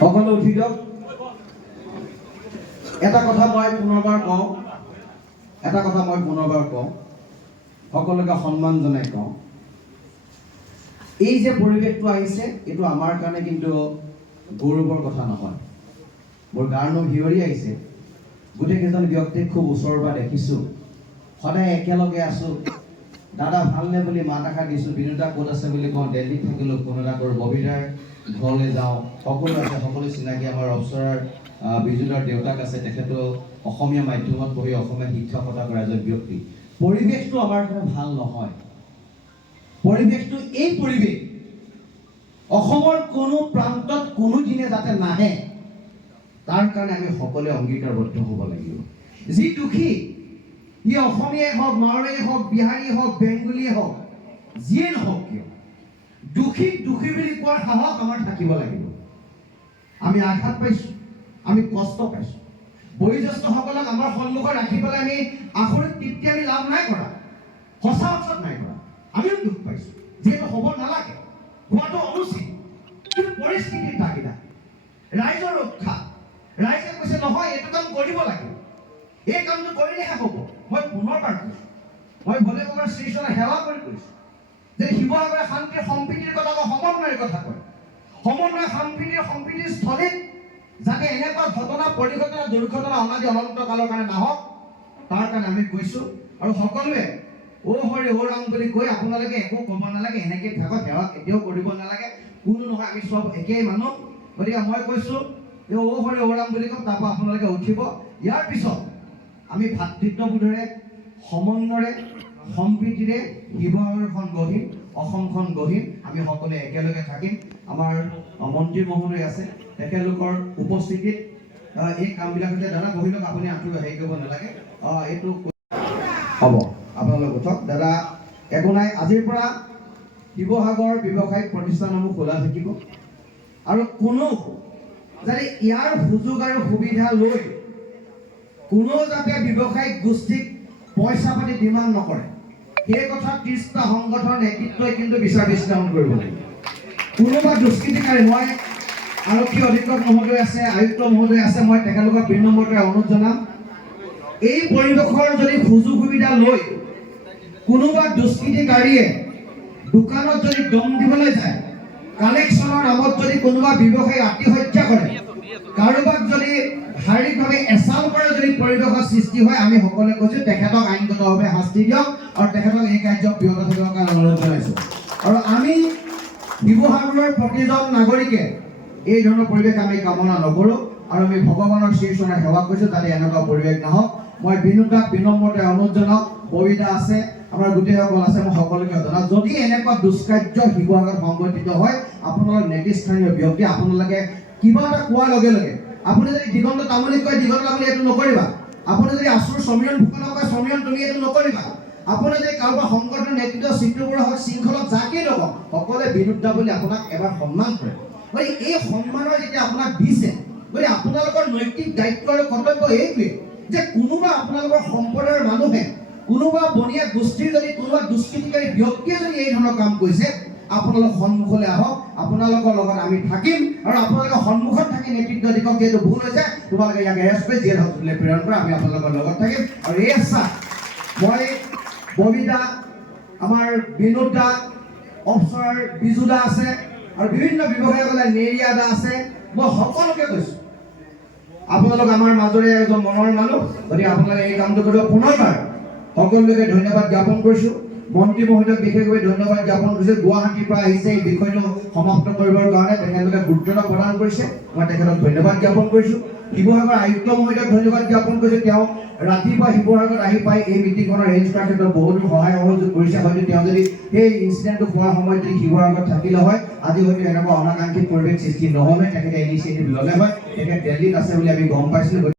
সকলো উঠি দিয়ক। এটা কথা মই পুনৰবাৰ কওঁ, সকলোকে সন্মান জনাই কওঁ, এই যে পৰিৱেশটো আহিছে এইটো আমাৰ কাৰণে কিন্তু গৌৰৱৰ কথা নহয়। মোৰ গাৰ নোম শিয়ৰি আহিছে। গোটেইকেইজন ব্যক্তিক খুব ওচৰৰ পৰা দেখিছোঁ, সদায় একেলগে আছোঁ। দাদা ভালনে বুলি মাত এষাৰ দিছোঁ, বিনোদা ক'ত আছে বুলি কওঁ, দিল্লীত থাকিলোঁ, ফোন এটা কৰোঁ, ববিতাৰ ঘৰলৈ যাওঁ, সকলো আছে, সকলো চিনাকি। আমাৰ অৱসৰৰ বিজুদাৰ দেউতাক আছে, তেখেতো অসমীয়া মাধ্যমত পঢ়ি অসমীয়া শিক্ষকতা কৰা এজন ব্যক্তি। পৰিৱেশটো আমাৰ কাৰণে ভাল নহয়। পৰিৱেশটো এই পৰিৱেশ অসমৰ কোনো প্ৰান্তত কোনোদিনে যাতে নাহে, তাৰ কাৰণে আমি সকলোৱে অংগীকাৰবদ্ধ হ'ব লাগিব। যি দুখী, ই অসমীয়াই হওক, মাৰোৱাৰীয়ে হওক, বিহাৰীয়ে হওক, বেংগলীয়ে হওক, যিয়ে নহওক কিয়, দুখীক দুখী বুলি কোৱাৰ সাহস আমাৰ থাকিব লাগিব। আমি আঘাত পাইছোঁ, আমি কষ্ট পাইছোঁ। বয়োজ্যেষ্ঠসকলক আমাৰ সন্মুখত ৰাখি পেলাই আমি আখৰিক তৃপ্তি আমি লাভ নাই কৰা, সঁচা অৰ্থত নাই কৰা। আমিও দুখ পাইছোঁ, যিহেতু হ'ব নালাগে, হোৱাটো অনুচিত। কিন্তু পৰিস্থিতিৰ তাগিদা, ৰাইজৰ ৰক্ষা, ৰাইজে কৈছে নহয় এইটো কাম কৰিব লাগিব, এই কামটো কৰিলেহে হ'ব। মই পুনৰবাৰ কৈছোঁ, মই ভোলে বাবাৰ শ্ৰীচৰণে সেৱা কৰি কৈছোঁ যে শিৱসাগৰে শান্তিৰ সম্প্ৰীতিৰ কথা কয়, সমন্বয়ৰ কথা কয়। সমন্বয় সম্প্ৰীতিৰ স্থলীত যাতে এনেকুৱা ঘটনা, পৰিঘটনা, দুৰ্ঘটনা অনাদি অনন্ত কালৰ কাৰণে নাহক, তাৰ কাৰণে আমি কৈছোঁ। আৰু সকলোৱে অ' হৰি অ' ৰাম বুলি কৈ আপোনালোকে একো ক'ব নালাগে, এনেকৈ থাকক, সেৱা কেতিয়াও কৰিব নালাগে। কোনো নহয়, আমি চব একেই মানুহ। গতিকে মই কৈছোঁ যে অ' হৰি অ' ৰাম বুলি কম, তাৰপৰা আপোনালোকে উঠিব। ইয়াৰ পিছত আমি ভাতৃত্ববোধেৰে, সমন্বয়েৰে, সম্প্ৰীতিৰে শিৱসাগৰখন গঢ়িম, অসমখন গঢ়িম। আমি সকলোৱে একেলগে থাকিম। আমাৰ মন্ত্ৰী মহোদয় আছে, তেখেতলোকৰ উপস্থিতিত এই কামবিলাক হৈছে। দাদা বহি লওক, আপুনি আঁঠু হেৰি কৰিব নালাগে। এইটো হ'ব, আপোনালোক উঠক। দাদা একো নাই, আজিৰ পৰা শিৱসাগৰ ব্যৱসায়িক প্ৰতিষ্ঠানসমূহ খোলা থাকিব। আৰু কোনো যাতে ইয়াৰ সুযোগ আৰু সুবিধা লৈ কোনো যাতে ব্যৱসায়িক গোষ্ঠীক পইচা পাতি ডিমাণ্ড নকৰে, সেই কথা 30টা সংগঠনৰ নেতৃত্বই কিন্তু বিচাৰ বিশ্লেষণ কৰিব লাগিব। কোনোবা দুষ্কৃতিকাৰী, মই আৰক্ষী অধীক্ষক মহোদয় আছে, আয়ুক্ত মহোদয় আছে, মই তেখেতলোকক বিনম্ৰতাৰে অনুৰোধ জনাম, এই পৰিৱেশৰ যদি সুযোগ সুবিধা লৈ কোনোবা দুষ্কৃতিকাৰীয়ে দোকানত যদি দম দিবলৈ যায়, কালেকশ্যনৰ নামত যদি কোনোবা ব্যৱসায়ী আত্মহত্যা কৰে, কাৰোবাক যদি শাৰীৰিকভাৱে এচাল কৰে, যদি পৰিৱেশৰ সৃষ্টি হয়, আমি সকলোৱে কৈছোঁ তেখেতক আইনগতভাৱে শাস্তি দিয়ক আৰু তেখেতক এই কাৰ্যত বিৰত থাকিবৰ কাৰণে অনুৰোধ জনাইছোঁ। আৰু আমি শিৱসাগৰৰ প্ৰতিজন নাগৰিকে এই ধৰণৰ পৰিৱেশ আমি কামনা নকৰোঁ। আৰু আমি ভগৱানৰ শ্ৰীচৰণে সেৱা কৰিছোঁ যাতে এনেকুৱা পৰিৱেশ নহওক। মই বিনোদাক বিনম্ৰতাৰে অনুৰোধ জনাওঁ, ববিতা আছে, আমাৰ গোটেইসকল আছে, মই সকলোকে জনাওঁ, যদি এনেকুৱা দুষ্কাৰ্য শিৱসাগৰত সংঘটিত হয়, আপোনালোক নেতৃস্থানীয় ব্যক্তি, আপোনালোকে কিবা এটা কোৱাৰ লগে লগে, আপুনি যদি দিগন্ত তামুলীক কয়, দিগন্ত তামুলী এইটো নকৰিবা। আপুনি যদি আচুৰ সমীৰণ ফুকনক কয়, সমীৰণ তুমি এইটো নকৰিবা। আপুনি যদি কাৰোবাৰ সংগঠনৰ নেতৃত্ব চিন্তু বৰুৱা হওক, শৃংখলক যাকেই নকওক, সকলোৱে বিনোদা বুলি আপোনাক এবাৰ সন্মান কৰে। গতিকে এই সন্মানৰ যেতিয়া আপোনাক দিছে, গতিকে আপোনালোকৰ নৈতিক দায়িত্ব আৰু কৰ্তব্য এইটোৱে যে কোনোবা আপোনালোকৰ সম্প্ৰদায়ৰ মানুহে, কোনোবা বনীয়া গোষ্ঠীৰ যদি কোনোবা দুষ্কৃতিকাৰী ব্যক্তিয়ে যদি এই ধৰণৰ কাম কৰিছে, আপোনালোক সন্মুখলৈ আহক, আপোনালোকৰ লগত আমি থাকিম। আৰু আপোনালোকৰ সন্মুখত থাকি নেতৃত্ব দিয়ক, যিহেতু ভুল হৈছে, তোমালোকে ইয়াক এৰেষ্ট কৰি জেল হস্পিটেললৈ প্ৰেৰণ কৰা, আমি আপোনালোকৰ লগত থাকিম। আৰু এই আশ্বাস মই ববিতা, আমাৰ বিনোদা, অৱসৰৰ বিজুদা আছে, আৰু বিভিন্ন ব্যৱসায়ীসকলে নেৰিয়া দা আছে, মই সকলোকে কৈছোঁ আপোনালোক আমাৰ মাজৰে এজন মনৰ মানুহ, গতিকে আপোনালোকে এই কামটো কৰিব। পুনৰবাৰ সকলোকে ধন্যবাদ জ্ঞাপন কৰিছোঁ। মন্ত্ৰী মহোদয়ক বিশেষভাৱে ধন্যবাদ জ্ঞাপন কৰিছোঁ। গুৱাহাটীৰ পৰা আহিছে এই বিষয়টো সমাপ্ত কৰিবৰ কাৰণে, তেখেতলোকে গুৰুত্ব প্ৰদান কৰিছে, মই তেখেতক ধন্যবাদ জ্ঞাপন কৰিছোঁ। শিৱসাগৰ আয়ুক্ত মহোদয়ক ধন্যবাদ জ্ঞাপন কৰিছোঁ, তেওঁ ৰাতিপুৱা শিৱসাগৰত আহি পাই এই মিটিংখনৰ এৰেঞ্জ কৰাৰ ক্ষেত্ৰত বহুতো সহায় সহযোগ কৰিছে। হয়তো তেওঁ যদি সেই ইনচিডেণ্টটো হোৱাৰ সময়ত যদি শিৱসাগৰত থাকিলে হয়, আজি হয়তো এনেকুৱা অনাকাংক্ষিত পৰিৱেশ সৃষ্টি নহ'লে, তেখেতে ইনিচিয়েটিভ ল'লে হয়। তেখেত দিল্লীত আছে বুলি আমি গম পাইছিলোঁ।